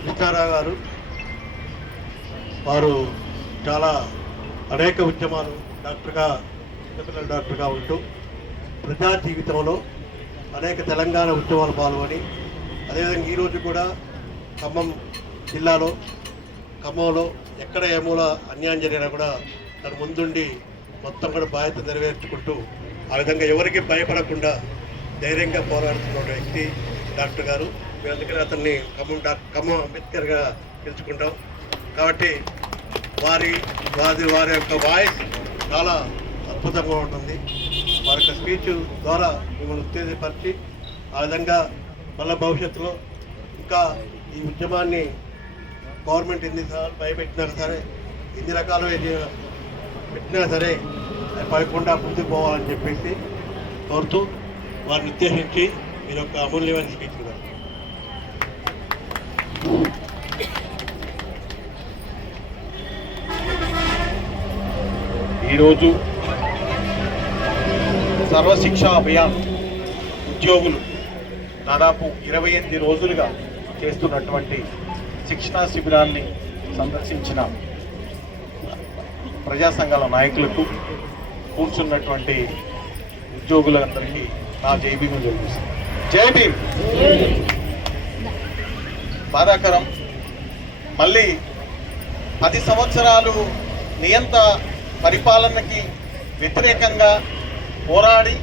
కృష్ణారావు గారు వారు చాలా అనేక ఉద్యమాలు డాక్టర్గా చిన్నపిల్లల డాక్టర్గా ఉంటూ ప్రజా జీవితంలో అనేక తెలంగాణ ఉద్యమాలు పాల్గొని అదేవిధంగా ఈరోజు కూడా ఖమ్మం జిల్లాలో ఖమ్మంలో ఎక్కడ ఏమూల అన్యాయం జరిగినా కూడా తన ముందుండి మొత్తం కూడా బాధ్యత నెరవేర్చుకుంటూ ఆ విధంగా ఎవరికి భయపడకుండా ధైర్యంగా పోరాడుతున్న వ్యక్తి డాక్టర్ గారు. మేము అందుకని అతన్ని ఖమ్మం డాక్టర్ ఖమ్మం అంబేద్కర్గా పిలుచుకుంటాం. కాబట్టి వారి వారి వారి యొక్క వాయిస్ చాలా అద్భుతంగా ఉంటుంది. వారి యొక్క స్పీచ్ ద్వారా మిమ్మల్ని ఉత్తేజపరిచి ఆ విధంగా మళ్ళీ భవిష్యత్తులో ఇంకా ఈ ఉద్యమాన్ని గవర్నమెంట్ ఎన్ని సార్లు భయపెట్టినా సరే ఎన్ని రకాలు పెట్టినా సరే పడకుండా ముందుకు పోవాలని చెప్పేసి కోరుతూ వారిని ఉద్దేశించి మీరు ఒక అమూల్యమైన స్పీచ్ కూడా ఈరోజు సర్వశిక్ష అభియాన్ ఉద్యోగులు దాదాపు ఇరవై ఎనిమిది రోజులుగా చేస్తున్నటువంటి శిక్షణా శిబిరాన్ని సందర్శించిన ప్రజా సంఘాల నాయకులకు కూర్చున్నటువంటి ఉద్యోగులందరికీ నా జై భీములు జై భీమ్. బాధాకరం. మళ్ళీ పది సంవత్సరాలు నియంత పరిపాలనకి వ్యతిరేకంగా పోరాడి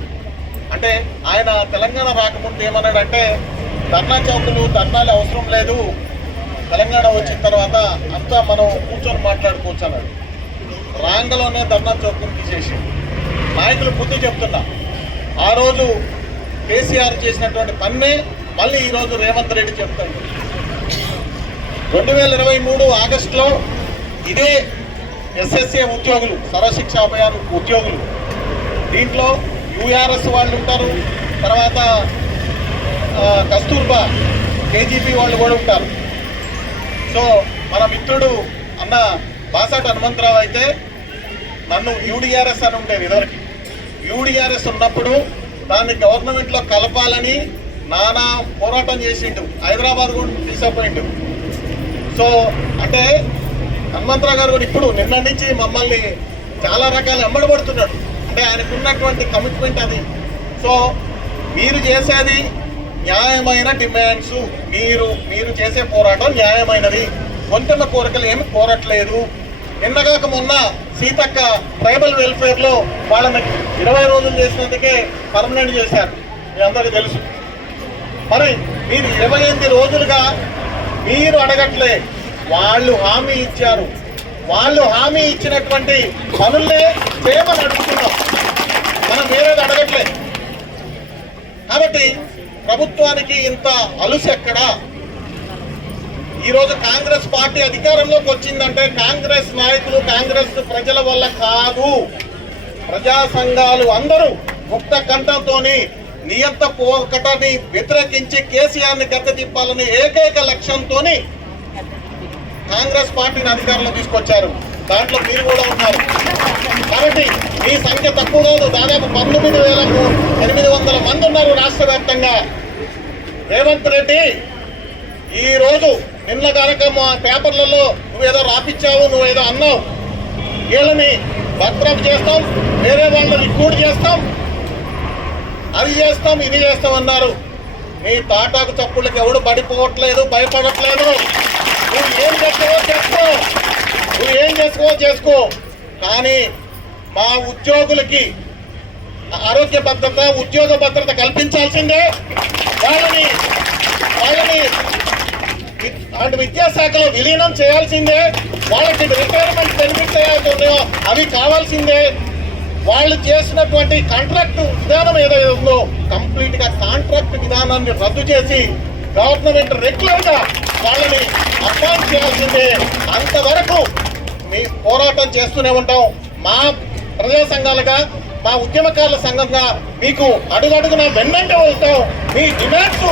అంటే ఆయన తెలంగాణ రాకముందు ఏమన్నాడంటే ధర్నా చౌకులు ధర్నాలు అవసరం లేదు. తెలంగాణ వచ్చిన తర్వాత అంతా మనం కూర్చొని మాట్లాడుకోవచ్చు అన్నాడు. రాంగలోనే ధర్నా చౌకులు తీసేసి నాయకులు బుద్ధి చెప్తున్నా. ఆ రోజు కేసీఆర్ చేసినటువంటి పన్నే మళ్ళీ ఈరోజు రేవంత్ రెడ్డి చెప్తాడు. రెండు వేల ఇరవై మూడు ఆగస్టులో ఇదే ఎస్ఎస్ఏ ఉద్యోగులు సర్వశిక్ష అభయాన్ ఉద్యోగులు. దీంట్లో యూఆర్ఎస్ వాళ్ళు ఉంటారు తర్వాత కస్తూర్బా కేజీపీ వాళ్ళు కూడా ఉంటారు. సో మన మిత్రుడు అన్న బాసాటి హనుమంతరావు అయితే నన్ను యూడిఆర్ఎస్ అని ఉండేది ఇదివరకు. యూడిఆర్ఎస్ ఉన్నప్పుడు దాన్ని గవర్నమెంట్లో కలపాలని నానా పోరాటం చేసిండు. హైదరాబాద్ కూడా తీసుకుపోయిండు సో అంటే హనుమంతరావు గారు కూడా ఇప్పుడు నిన్న నుంచి మమ్మల్ని చాలా రకాల అమ్మడబడుతున్నాడు అంటే ఆయనకు ఉన్నటువంటి కమిట్మెంట్ అది. సో మీరు చేసేది న్యాయమైన డిమాండ్స్ మీరు మీరు చేసే పోరాటం న్యాయమైనది. కొంతన్న కోరికలు ఏమి కోరట్లేదు. నిన్నగాక మొన్న సీతక్క ట్రైబల్ వెల్ఫేర్లో వాళ్ళని ఇరవై రోజులు చేసినందుకే పర్మనెంట్ చేశారు. మీ అందరికీ తెలుసు. మరి మీరు ఇరవై ఎనిమిది రోజులుగా మీరు అడగట్లే. వాళ్ళు హామీ ఇచ్చారు. వాళ్ళు హామీ ఇచ్చినటువంటి పనులే చేయమని అడుగుతున్నాం. మనం వేరేది అడగట్లే. కాబట్టి ప్రభుత్వానికి ఇంత అలుసు ఎక్కడా? ఈరోజు కాంగ్రెస్ పార్టీ అధికారంలోకి వచ్చిందంటే కాంగ్రెస్ నాయకులు కాంగ్రెస్ ప్రజల వల్ల కాదు. ప్రజా సంఘాలు అందరూ ముక్త కంఠంతోని నియంత పోకటని వ్యతిరేకించి కేసీఆర్ని గద్దె తిప్పాలని ఏకైక లక్ష్యంతోని కాంగ్రెస్ పార్టీని అధికారంలో తీసుకొచ్చారు. దాంట్లో మీరు కూడా ఉన్నారు. కాబట్టి మీ సంఖ్య తక్కువ కాదు. దాదాపు పంతొమ్మిది వేల ఎనిమిది వందల మంది ఉన్నారు రాష్ట్ర వ్యాప్తంగా. రేవంత్ రెడ్డి ఈరోజు నిన్న కనుక మా పేపర్లలో నువ్వేదో రాపిచ్చావు నువ్వేదో అన్నావు. వీళ్ళని భద్రం చేస్తాం వేరే వాళ్ళని రిక్రూట్ చేస్తాం. అది చేస్తాం ఇది చేస్తాం అన్నారు నీ తాటాకు చప్పుళ్ళకి ఎవడు పడిపోవట్లేదు భయపడట్లేదు. నువ్వు ఏం చేస్తావో చేసుకో. నువ్వు ఏం చేసుకోవో చేసుకో. కానీ మా ఉద్యోగులకి ఆరోగ్య భద్రత ఉద్యోగ భద్రత కల్పించాల్సిందే. వాళ్ళని వాళ్ళని అంటే విద్యాశాఖలో విలీనం చేయాల్సిందే. వాళ్ళకి రిటైర్మెంట్ బెనిఫిట్స్ ఏవైతే ఉన్నాయో అవి కావాల్సిందే. వాళ్ళు చేసినటువంటి కాంట్రాక్ట్ విధానం ఏదైతే ఉందో కంప్లీట్గా కాంట్రాక్ట్ విధానాన్ని రద్దు చేసి గవర్నమెంట్ రెగ్యులర్గా వాళ్ళని అపాయింట్ చేయాల్సిందే. అంతవరకు మీ పోరాటం చేస్తూనే ఉంటాం. మా ప్రజా సంఘాలుగా మా ఉద్యమకారుల సంఘంగా మీకు అడుగడుగున వెన్నంటే వెళ్తాం మీ డిమాండ్స్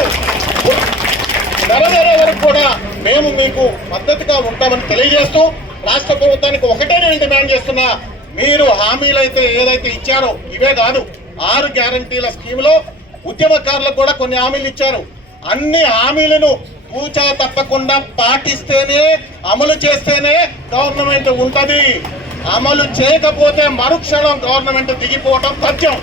నెరవేరే వరకు కూడా మేము మీకు మద్దతుగా ఉంటామని తెలియజేస్తూ రాష్ట్ర ప్రభుత్వానికి ఒకటే నేను డిమాండ్ చేస్తున్నా. మీరు హామీలు అయితే ఏదైతే ఇచ్చారో ఇవే కాదు. ఆరు గ్యారంటీల స్కీమ్లో ఉద్యమకారులకు కూడా కొన్ని హామీలు ఇచ్చారు. అన్ని హామీలను పూచా తప్పకుండా పాటిస్తేనే అమలు చేస్తేనే గవర్నమెంట్ ఉంటది. అమలు చేయకపోతే మరుక్షణం గవర్నమెంట్ దిగిపోవటం తథ్యం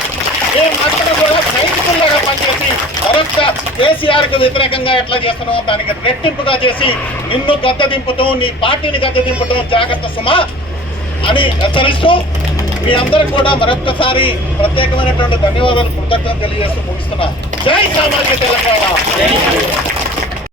మేము అక్కడ కూడా సైనికుల్లాగా పనిచేసి మరొక కేసీఆర్కు వ్యతిరేకంగా ఎట్లా చేస్తున్నామో దానికి రెట్టింపుగా చేసి నిన్ను గద్దె దింపుతాం నీ పార్టీని గద్దె దింపుతాం జాగ్రత్త సుమా. అని హెచ్చరిస్తూ మీ అందరూ కూడా మరొక్కసారి ప్రత్యేకమైనటువంటి ధన్యవాదాలు కృతజ్ఞతలు తెలియజేస్తూ ముగిస్తున్నా. జై సామాజిక తెలంగాణ.